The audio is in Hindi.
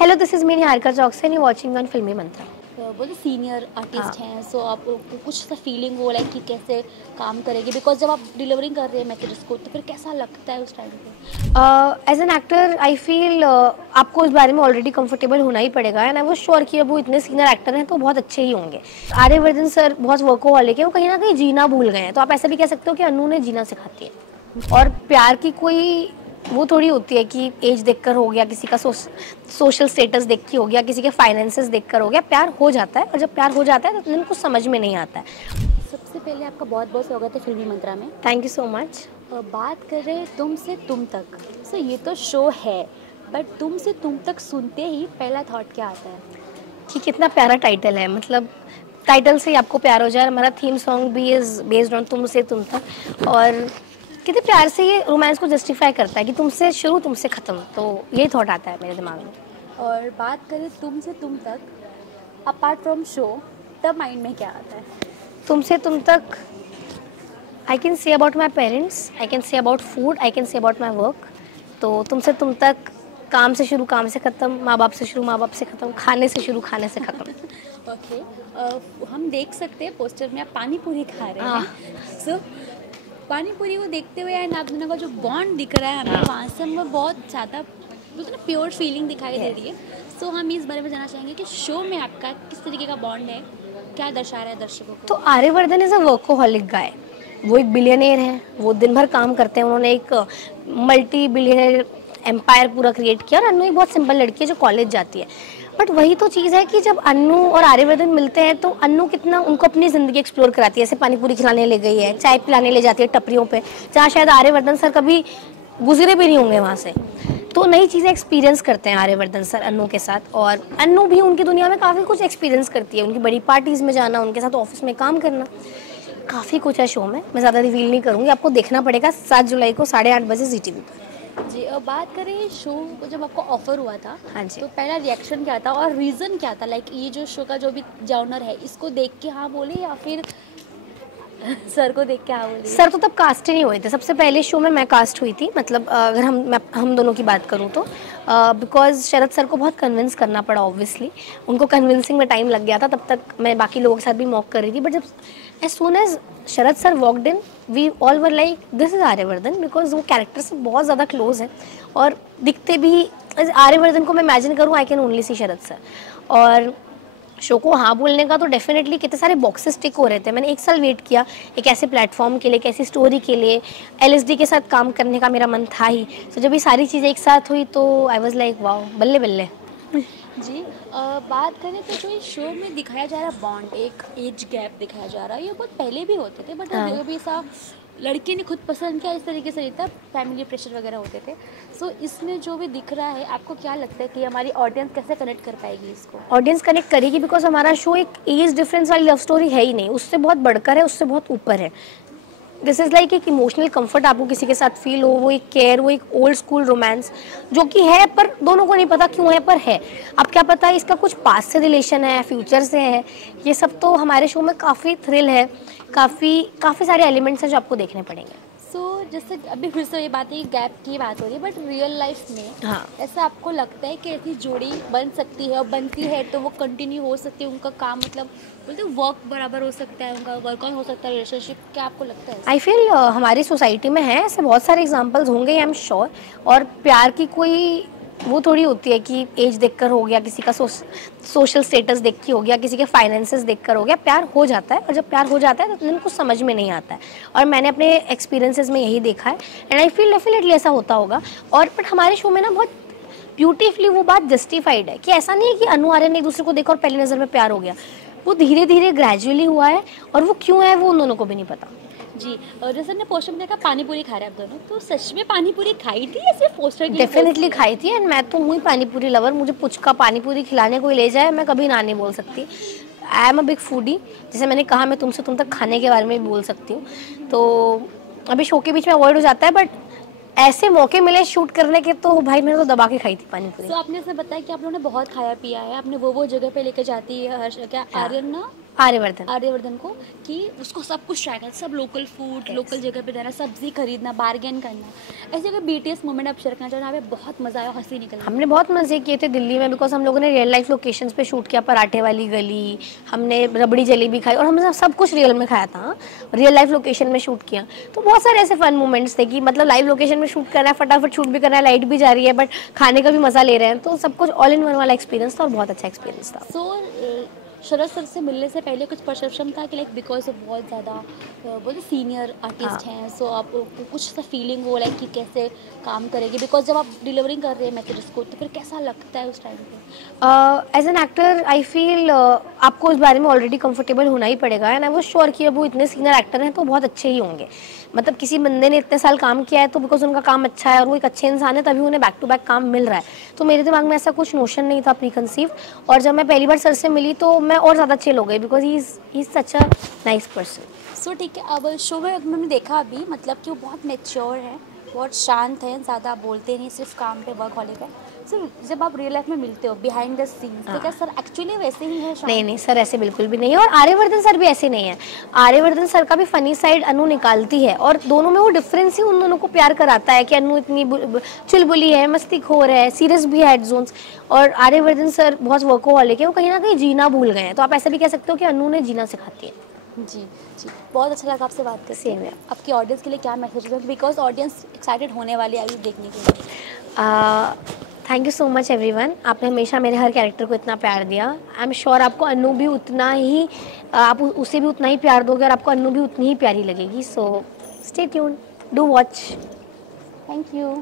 Hello, this is me Niharika Chouksey and you watching on Filmi Mantra. वो जो सीनियर आर्टिस्ट हैं, सो आपको कुछ सा फीलिंग हो लाइक कि कैसे काम करेंगे, बिकॉज जब आप डिलीवरिंग कर रहे हैं मैसेजेस को तो फिर कैसा लगता है उस टाइम पे? As an actor I feel आपको इस बारे में ऑलरेडी कंफर्टेबल होना ही पड़ेगा एंड आई वाज श्योर कि अब वो इतने सीनियर एक्टर हैं तो बहुत अच्छे ही होंगे। आर्यवर्धन सर बहुत वर्कोहॉलिक है, वो कहीं ना कहीं जीना भूल गए हैं, तो आप ऐसा भी कह सकते हो कि अनु ने जीना सिखाती है। और प्यार की कोई वो थोड़ी होती है कि एज देखकर हो गया, किसी का सोशल स्टेटस देख के हो गया, किसी के फाइनेंसेस देखकर हो गया। प्यार हो जाता है और जब प्यार हो जाता है तो कुछ समझ में नहीं आता है। सबसे पहले आपका बहुत बहुत स्वागत है फिल्मी मंत्रा में। Thank you so much. बात कर रहे हैं तुम से तुम तक। सो ये तो शो है, बट तुम से तुम तक सुनते ही पहला थॉट क्या आता है? कि कितना प्यारा टाइटल है, मतलब टाइटल से ही आपको प्यार हो जाए। हमारा थीम सॉन्ग भी इज बेस्ड ऑन तुम से तुम तक, और कितने प्यार से ये रोमांस को जस्टिफाई करता है कि तुमसे शुरू तुमसे ख़त्म। तो यही थॉट आता है मेरे दिमाग में। और बात करें तुम से तुम तक अपार्ट फ्रॉम शो, तब माइंड में क्या आता है? तुमसे तुम तक I can say about my parents, I can say about food, I can say about my work. तो तुमसे तुम तक काम से शुरू काम से ख़त्म, माँ बाप से शुरू माँ बाप से ख़त्म, खाने से शुरू खाने से ख़त्म। ओके, हम देख सकते हैं पोस्टर में आप पानी पूरी खा रहे हैं। सो पानी पूरी को देखते हुए एंड आप दोनों का जो बॉन्ड दिख रहा है हमें, वहाँ से हमें बहुत ज़्यादा प्योर फीलिंग दिखाई दे रही है। सो हम इस बारे में जानना चाहेंगे कि शो में आपका किस तरीके का बॉन्ड है, क्या दर्शा रहा है दर्शकों को? तो आर्यवर्धन इज़ अ वर्कोहॉलिक गाय। वो एक बिलियनियर हैं, वो दिन भर काम करते हैं। उन्होंने एक मल्टी बिलियनियर एम्पायर पूरा क्रिएट किया। और अन्नू एक बहुत सिंपल लड़की है जो कॉलेज जाती है। बट वही तो चीज़ है कि जब अन्नू और आर्यवर्धन मिलते हैं तो अन्नू कितना उनको अपनी ज़िंदगी एक्सप्लोर कराती है। जैसे पानी पूरी खिलाने ले गई है, चाय पिलाने ले जाती है टपरियों पे, जहाँ शायद आर्यवर्धन सर कभी गुजरे भी नहीं होंगे वहाँ से। तो नई चीज़ें एक्सपीरियंस करते हैं आर्यवर्धन सर अन्नू के साथ, और अन्नू भी उनकी दुनिया में काफ़ी कुछ एक्सपीरियंस करती है। उनकी बड़ी पार्टीज़ में जाना, उनके साथ ऑफिस में काम करना, काफ़ी कुछ है शो में। मैं ज़्यादा रिवील नहीं करूँगी, आपको देखना पड़ेगा 7 जुलाई को 8:30 बजे ZTV पर। जी, अब बात करें शो को, जब आपको ऑफर हुआ था, हाँ जी, तो पहला रिएक्शन क्या था और रीज़न क्या था? लाइक ये जो शो का जो भी जॉनर है, इसको देख के हाँ बोले या फिर सर को देख के हाँ बोले? सर तो तब कास्ट ही नहीं हुए थे। सबसे पहले शो में मैं कास्ट हुई थी। मतलब अगर हम दोनों की बात करूँ तो बिकॉज शरद सर को बहुत कन्विंस करना पड़ा। ऑब्वियसली उनको कन्विंसिंग में टाइम लग गया था। तब तक मैं बाकी लोगों के साथ भी मॉक कर रही थी, बट जब as soon as Sharad sir walked in, we all were like this is Aryavardhan, because वो कैरेक्टर से बहुत ज़्यादा क्लोज है और दिखते भी आर्यवर्धन को मैं इमेजिन करूँ, I can only see Sharad sir. और शो को हाँ बोलने का तो डेफिनेटली कितने सारे बॉक्सेस टिक हो रहे थे। मैंने 1 साल वेट किया एक ऐसे प्लेटफॉर्म के लिए, एक ऐसी स्टोरी के लिए। LSD के साथ काम करने का मेरा मन था ही। तो जब ये सारी चीज़ें एक साथ हुई तो आई वाज लाइक वाओ, बल्ले बल्ले। जी, बात करें तो जो इस शो में दिखाया जा रहा बॉन्ड, एक एज गैप दिखाया जा रहा है, ये बहुत पहले भी होते थे, बट अभी ऐसा लड़की ने खुद पसंद किया इस तरीके से नहीं था, फैमिली प्रेशर वगैरह होते थे। सो इसमें जो भी दिख रहा है, आपको क्या लगता है कि हमारी ऑडियंस कैसे कनेक्ट कर पाएगी इसको? ऑडियंस कनेक्ट करेगी बिकॉज हमारा शो एक एज डिफरेंस वाली लव स्टोरी है ही नहीं, उससे बहुत बढ़कर है, उससे बहुत ऊपर है। दिस इज़ लाइक एक इमोशनल कंफर्ट आपको किसी के साथ फील हो, वो एक केयर, वो एक ओल्ड स्कूल रोमांस जो कि है, पर दोनों को नहीं पता क्यों है, पर है। अब क्या पता है इसका कुछ पास्ट से रिलेशन है, फ्यूचर से है। ये सब तो हमारे शो में काफ़ी थ्रिल है, काफ़ी सारे एलिमेंट्स हैं जो आपको देखने पड़ेंगे। सो जैसे अभी फिर से ये बात है, गैप की बात हो रही है, बट रियल लाइफ में हाँ, ऐसा आपको लगता है कि ऐसी जोड़ी बन सकती है, और बनती है तो वो कंटिन्यू हो सकती है, उनका काम मतलब बोलते वर्क बराबर हो सकता है, उनका वर्क ऑन हो सकता है, रिलेशनशिप, क्या आपको लगता है? आई फील हमारी सोसाइटी में है ऐसे बहुत सारे एग्जाम्पल्स होंगे, आई एम श्योर। और प्यार की कोई वो थोड़ी होती है कि एज देखकर हो गया, किसी का सोशल स्टेटस देख के हो गया, किसी के फाइनेंसेस देखकर हो गया। प्यार हो जाता है, और जब प्यार हो जाता है तो उनको समझ में नहीं आता है। और मैंने अपने एक्सपीरियंसेस में यही देखा है एंड आई फील डेफिनेटली ऐसा होता होगा। और बट हमारे शो में ना बहुत ब्यूटीफुली वो बात जस्टिफाइड है कि ऐसा नहीं है कि अनु आर्यन ने एक दूसरे को देखा और पहली नज़र में प्यार हो गया। वो धीरे धीरे ग्रेजुअली हुआ है, और वो क्यों है वो उन दोनों को भी नहीं पता। जी, और जैसे ने पोस्टर में देखा पानी पूरी खा रहे हैं आप दोनों, तो सच में पानी पूरी खाई थी या सिर्फ पोस्टर के लिए? डेफिनेटली खाई थी, एंड मैं तो हूँ ही पानी पूरी लवर। मुझे पुचका पानी पूरी खिलाने कोई ले जाए, मैं कभी ना नहीं बोल सकती। I am a big foodie. जैसे मैंने कहा, मैं तुमसे तुम तक खाने के बारे में भी बोल सकती हूँ। तो अभी शो के बीच में अवॉइड हो जाता है, बट ऐसे मौके मिले शूट करने के तो भाई मैंने तो दबा के खाई थी पानी पूरी। तो आपने से बताया कि आप लोगों ने बहुत खाया पिया है, आपने वो जगह पे लेके जाती है क्या हाँ। आर्यन ना आर्यवर्धन को कि उसको सब कुछ ट्राई करना, सब लोकल फूड, लोकल जगह पे रहना, सब्जी खरीदना, बार्गेन करना। ऐसे अगर BTS मोमेंट आप शेयर करना चाहो, यहाँ पे बहुत मज़ा आया, हंसी निकल गई। हमने बहुत मज़े किए थे दिल्ली में, बिकॉज हम लोगों ने रियल लाइफ लोकेशंस पे शूट किया। पराठे वाली गली, हमने रबड़ी जलेबी खाई और हमने सब कुछ रियल में खाया था, रियल लाइफ लोकेशन में शूट किया। तो बहुत सारे ऐसे फन मोमेंट्स थे कि मतलब लाइव लोकेशन में शूट करना है, फटाफट शूट भी करना है, लाइट भी जा रही है, बट खाने का भी मज़ा ले रहे हैं। तो सब कुछ ऑल इन वन वाला एक्सपीरियंस था और बहुत अच्छा एक्सपीरियंस था। शरद सर से मिलने से पहले कुछ परसेप्शन था कि लाइक बिकॉज ऑफ बहुत ज़्यादा बोलते सीनियर आर्टिस्ट हैं, सो आपको कुछ सा फीलिंग हो लाइक कि कैसे काम करेगी, बिकॉज जब आप डिलीवरिंग कर रहे हैं मैसेजेस को तो फिर कैसा लगता है उस टाइम पे? As an actor I feel आपको इस बारे में ऑलरेडी कंफर्टेबल होना ही पड़ेगा, एंड आई वाज श्योर कि अब वो इतने सीनियर एक्टर हैं तो बहुत अच्छे ही होंगे। मतलब किसी बंदे ने इतने साल काम किया है तो बिकॉज उनका काम अच्छा है और वो एक अच्छे इंसान है तभी उन्हें बैक टू बैक काम मिल रहा है। तो मेरे दिमाग में ऐसा कुछ नोशन नहीं था प्री कंसीव, और जब मैं पहली बार सर से मिली तो मैं और ज़्यादा चिल हो गई, because he is such a nice person. So ठीक है, अब शो में मैंने देखा अभी मतलब कि वो बहुत मैच्योर है, बहुत शांत है, ज़्यादा बोलते नहीं, सिर्फ काम पे वर्कहॉलिक है। सर जब आप रियल लाइफ में मिलते हो बिहाइंड द सीन्स तो क्या सर एक्चुअली वैसे ही है? नहीं नहीं सर, ऐसे बिल्कुल भी नहीं है, और आर्यवर्धन सर भी ऐसे नहीं है। आर्यवर्धन सर का भी फनी साइड अनु निकालती है, और दोनों में वो डिफरेंस ही उन दोनों को प्यार कराता है कि अनु इतनी चुलबुली है, मस्तीखोर है, सीरियस भी है एट जोन्स, और आर्यवर्धन सर बहुत वर्कोहॉलिक है, वो कहीं ना कहीं जीना भूल गए हैं। तो आप ऐसा भी कह सकते हो कि अनु ने जीना सिखाती है। जी जी, बहुत अच्छा लगा आपसे बात करके। सेम है। आपकी ऑडियंस के लिए क्या मैसेज है, बिकॉज ऑडियंस एक्साइटेड होने वाली है अभी देखने के लिए? Thank you so much everyone, आपने हमेशा मेरे हर कैरेक्टर को इतना प्यार दिया। आई एम श्योर आपको अनु भी उतना ही, आप उसे भी उतना ही प्यार दोगे और आपको अनु भी उतनी ही प्यारी लगेगी। So stay tuned, do watch. Thank you.